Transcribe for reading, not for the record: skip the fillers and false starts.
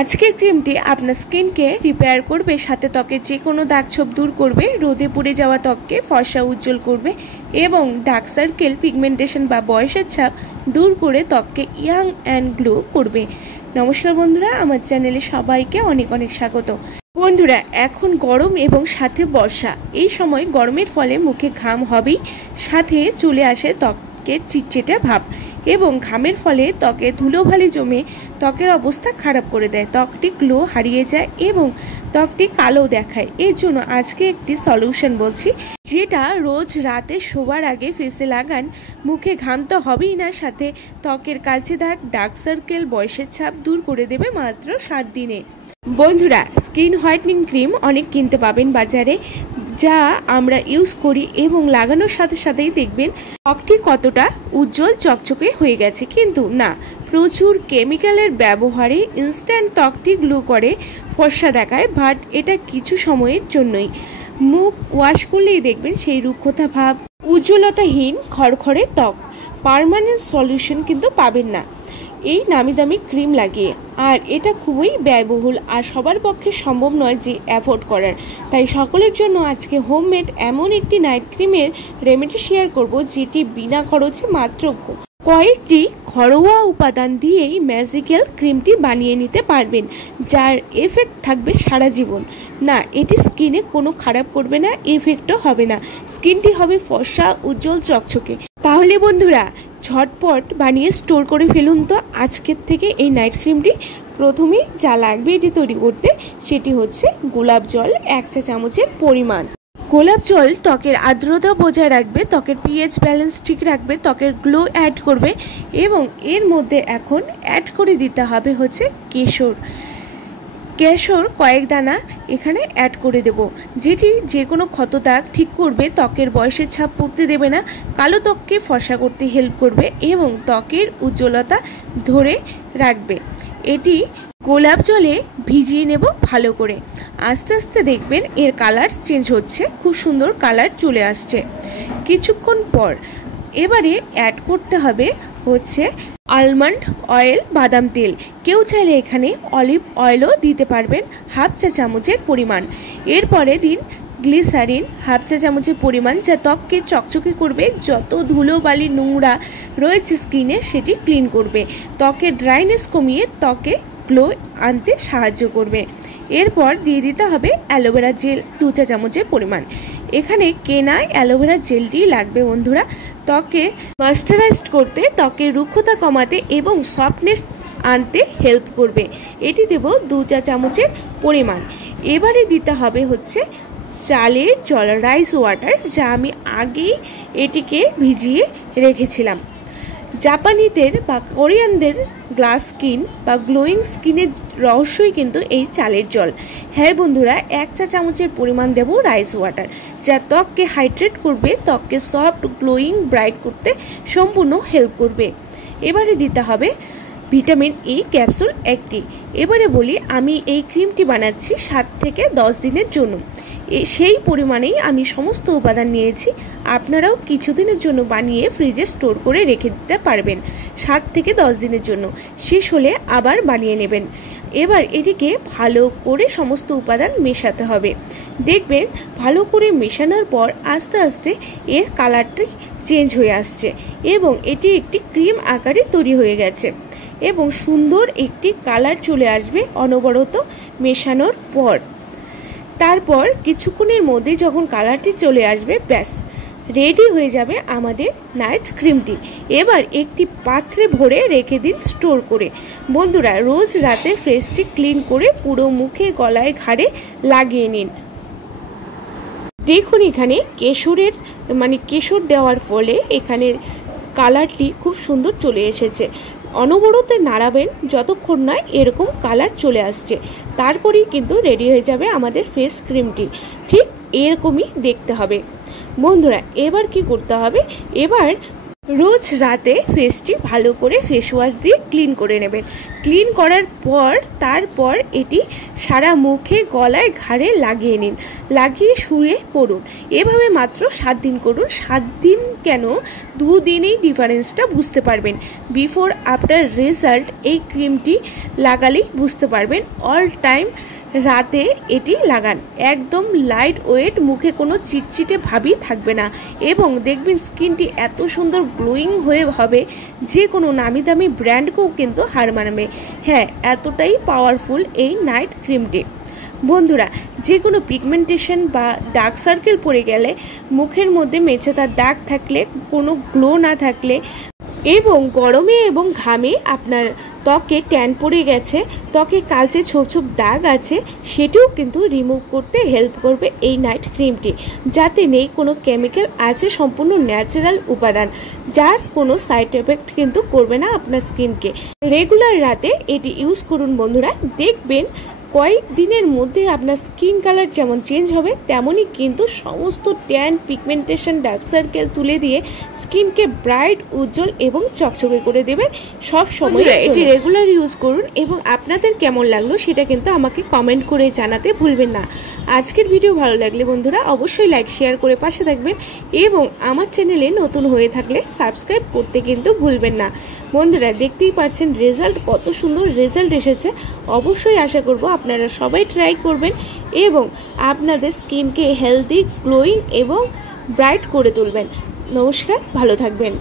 আজকের ক্রিমটি আপনার স্কিনকে রিপেয়ার করবে, সাথে ত্বকের যে কোনো দাগ ছোপ দূর করবে, রোদে পুড়ে যাওয়া ত্বককে ফর্সা উজ্জ্বল করবে এবং ডার্ক সার্কেল, পিগমেন্টেশন বা বয়সের ছাপ দূর করে ত্বককে ইয়াং অ্যান্ড গ্লো করবে। নমস্কার বন্ধুরা, আমার চ্যানেলে সবাইকে অনেক অনেক স্বাগত। বন্ধুরা, এখন গরম এবং সাথে বর্ষা, এই সময় গরমের ফলে মুখে ঘাম হবেই, সাথে চলে আসে ত্বকে চিটচিটে ভাব এবং ঘামের ফলে ত্বকে ধুলোবালি জমে ত্বকের অবস্থা খারাপ করে দেয়, ত্বকটি গ্লো হারিয়ে যায় এবং ত্বকটি কালো দেখায়। এর জন্য আজকে একটি সলিউশন বলছি, যেটা রোজ রাতে শোবার আগে ফেসে লাগান। মুখে ঘাম তো হবেই না, সাথে ত্বকের কালচে দাগ, ডার্ক সার্কেল, বয়সের ছাপ দূর করে দেবে মাত্র 7 দিনে। বন্ধুরা, স্কিন হোয়াইটনিং ক্রিম অনেক কিনতে পাবেন বাজারে, যা আমরা ইউজ করি এবং লাগানোর সাথে সাথেই দেখবেন ত্বকটি কতটা উজ্জ্বল চকচকে হয়ে গেছে, কিন্তু না, প্রচুর কেমিক্যালের ব্যবহারে ইনস্ট্যান্ট ত্বকটি গ্লো করে, ফর্সা দেখায়, বাট এটা কিছু সময়ের জন্যই। মুখ ওয়াশ করলেই দেখবেন সেই রুক্ষতা ভাব, উজ্জ্বলতাহীন খড়খড়ে ত্বক। পার্মানেন্ট সলিউশন কিন্তু পাবেন না এই নামি দামি ক্রিম লাগিয়ে, আর এটা খুবই ব্যয়বহুল আর সবার পক্ষে সম্ভব নয় যে অ্যাফোর্ড করার। তাই সকলের জন্য আজকে হোমমেড এমন একটি নাইট ক্রিমের রেমেডি শেয়ার করব, যেটি বিনা খরচে মাত্র কয়েকটি ঘরোয়া উপাদান দিয়েই ম্যাজিক্যাল ক্রিমটি বানিয়ে নিতে পারবেন, যার এফেক্ট থাকবে সারা জীবন। না, এটি স্কিনে কোনো খারাপ করবে না, এফেক্টও হবে না, স্কিনটি হবে ফর্সা, উজ্জ্বল, চকচকে। তাহলে বন্ধুরা, ঝটপট বানিয়ে স্টোর করে ফেলুন তো আজকের থেকে এই নাইট ক্রিমটি। প্রথমেই যা লাগবে এটি তৈরি করতে, সেটি হচ্ছে গোলাপ জল 1 চা চামচের পরিমাণ। গোলাপ জল ত্বকের আর্দ্রতা বজায় রাখবে, ত্বকের পিএইচ ব্যালেন্স ঠিক রাখবে, ত্বকের গ্লো অ্যাড করবে এবং এর মধ্যে এখন অ্যাড করে দিতে হবে হচ্ছে কেশর কয়েক দানা এখানে অ্যাড করে দেব, যেটি যে কোনো ক্ষত দাগ ঠিক করবে, ত্বকের বয়সের ছাপ পড়তে দেবে না, কালো ত্বককে ফর্সা করতে হেল্প করবে এবং ত্বকের উজ্জ্বলতা ধরে রাখবে। এটি গোলাপ জলে ভিজিয়ে নেব ভালো করে, আস্তে আস্তে দেখবেন এর কালার চেঞ্জ হচ্ছে, খুব সুন্দর কালার চলে আসছে কিছুক্ষণ পর। এবারে অ্যাড করতে হবে হচ্ছে আলমন্ড অয়েল, বাদাম তেল। কেউ চাইলে এখানে অলিভ অয়েলও দিতে পারবেন 1/2 চা চামচের পরিমাণ। এরপরে দিন গ্লিসারিন 1/2 চা চামচের পরিমাণ, যা ত্বককে চকচকে করবে, যত ধুলো বালি নোংরা রয়েছে স্কিনে সেটি ক্লিন করবে, ত্বকের ড্রাইনেস কমিয়ে ত্বকে গ্লো আনতে সাহায্য করবে। এরপর দিয়ে দিতে হবে অ্যালোভেরা জেল 2 চা চামচের পরিমাণ। এখানে কেনা অ্যালোভেরা জেলটি লাগবে বন্ধুরা, ত্বকে ময়েশ্চারাইজড করতে, ত্বকের রুক্ষতা কমাতে এবং সফটনেস আনতে হেল্প করবে। এটি দেব 2 চা চামচের পরিমাণ। এবারে দিতে হবে হচ্ছে চালের জল, রাইস ওয়াটার, যা আমি আগেই এটিকে ভিজিয়ে রেখেছিলাম। জাপানিদের বা কোরিয়ানদের গ্লাস স্কিন বা গ্লোয়িং স্কিনের রহস্যই কিন্তু এই চালের জল। হ্যাঁ বন্ধুরা, 1 চা চামচের পরিমাণ দেব রাইস ওয়াটার, যা ত্বককে হাইড্রেট করবে, ত্বককে সফট, গ্লোয়িং, ব্রাইট করতে সম্পূর্ণ হেল্প করবে। এবারে দিতে হবে ভিটামিন ই ক্যাপসুল 1টি। এবারে বলি, আমি এই ক্রিমটি বানাচ্ছি 7 থেকে 10 দিনের জন্য, সেই পরিমাণেই আমি সমস্ত উপাদান নিয়েছি। আপনারাও কিছুদিনের জন্য বানিয়ে ফ্রিজে স্টোর করে রেখে দিতে পারবেন 7 থেকে 10 দিনের জন্য, শেষ হলে আবার বানিয়ে নেবেন। এবার এটিকে ভালো করে সমস্ত উপাদান মেশাতে হবে। দেখবেন ভালো করে মেশানোর পর আস্তে আস্তে এর কালারটি চেঞ্জ হয়ে আসছে এবং এটি একটি ক্রিম আকারে তৈরি হয়ে গেছে এবং সুন্দর একটি কালার চলে আসবে অনবরত মেশানোর পর। তারপর কিছুক্ষণের মধ্যে যখন কালারটি চলে আসবে, ব্যাস রেডি হয়ে যাবে আমাদের নাইট ক্রিমটি। এবার একটি পাত্রে ভরে রেখে দিন স্টোর করে। বন্ধুরা, রোজ রাতে ফেসটি ক্লিন করে পুরো মুখে, গলায়, ঘাড়ে লাগিয়ে নিন। দেখুন এখানে কেশর দেওয়ার ফলে এখানে কালারটি খুব সুন্দর চলে এসেছে। অনবরত নাড়াবেন যতক্ষণ নয় এরকম কালার চলে আসছে, তারপরেই কিন্তু রেডি হয়ে যাবে আমাদের ফেস ক্রিমটি। ঠিক এরকমই দেখতে হবে বন্ধুরা। এবার কি করতে হবে, এবার রোজ রাতে ফেসটি ভালো করে ফেস ওয়াশ দিয়ে ক্লিন করে নেবেন। ক্লিন করার পর তারপর এটি সারা মুখে, গলায়, ঘাড়ে লাগিয়ে নিন। লাগিয়ে শুয়ে পড়ুন। এভাবে মাত্র 7 দিন করুন। 7 দিন কেন, 2 দিনেই ডিফারেন্সটা বুঝতে পারবেন। বিফোর আফটার রেজাল্ট এই ক্রিমটি লাগালেই বুঝতে পারবেন। অল টাইম রাতে এটি লাগান। একদম লাইট ওয়েট, মুখে কোনো চিটচিটে ভাবই থাকবে না এবং দেখবেন স্কিনটি এত সুন্দর গ্লোয়িং হয়ে হবে যে কোনো নামি দামি ব্র্যান্ডকেও কিন্তু হার মানাবে। হ্যাঁ, এতটাই পাওয়ারফুল এই নাইট ক্রিমটি। বন্ধুরা, যে কোনো পিগমেন্টেশন বা ডার্ক সার্কেল পড়ে গেলে, মুখের মধ্যে মেচেদার দাগ থাকলে, কোনো গ্লো না থাকলে এবং গরমে এবং ঘামে আপনার ত্বকে ট্যান পড়ে গেছে, ত্বকে কালচে ছোপ ছোপ দাগ আছে, সেটিও কিন্তু রিমুভ করতে হেল্প করবে এই নাইট ক্রিমটি। যাতে নেই কোনো কেমিক্যাল, আছে সম্পূর্ণ ন্যাচারাল উপাদান, যার কোনো সাইড এফেক্ট কিন্তু করবে না আপনার স্কিনকে। রেগুলার রাতে এটি ইউজ করুন বন্ধুরা, দেখবেন কয়েক দিনের মধ্যে আপনার স্কিন কালার যেমন চেঞ্জ হবে, তেমনই কিন্তু সমস্ত ট্যান, পিগমেন্টেশন, ডার্ক সার্কেল তুলে দিয়ে স্কিনকে ব্রাইট, উজ্জ্বল এবং চকচকে করে দেবে সব সময়। এটি রেগুলার ইউজ করুন এবং আপনাদের কেমন লাগলো সেটা কিন্তু আমাকে কমেন্ট করে জানাতে ভুলবেন না। আজকের ভিডিও ভালো লাগলে বন্ধুরা অবশ্যই লাইক, শেয়ার করে পাশে থাকবেন এবং আমার চ্যানেলে নতুন হয়ে থাকলে সাবস্ক্রাইব করতে কিন্তু ভুলবেন না। বন্ধুরা, দেখতেই পাচ্ছেন রেজাল্ট, কত সুন্দর রেজাল্ট এসেছে। অবশ্যই আশা করব আপনারা সবাই ট্রাই করবেন এবং আপনাদের স্কিনকে হেলদি, গ্লোয়িং এবং ব্রাইট করে তুলবেন। নমস্কার, ভালো থাকবেন।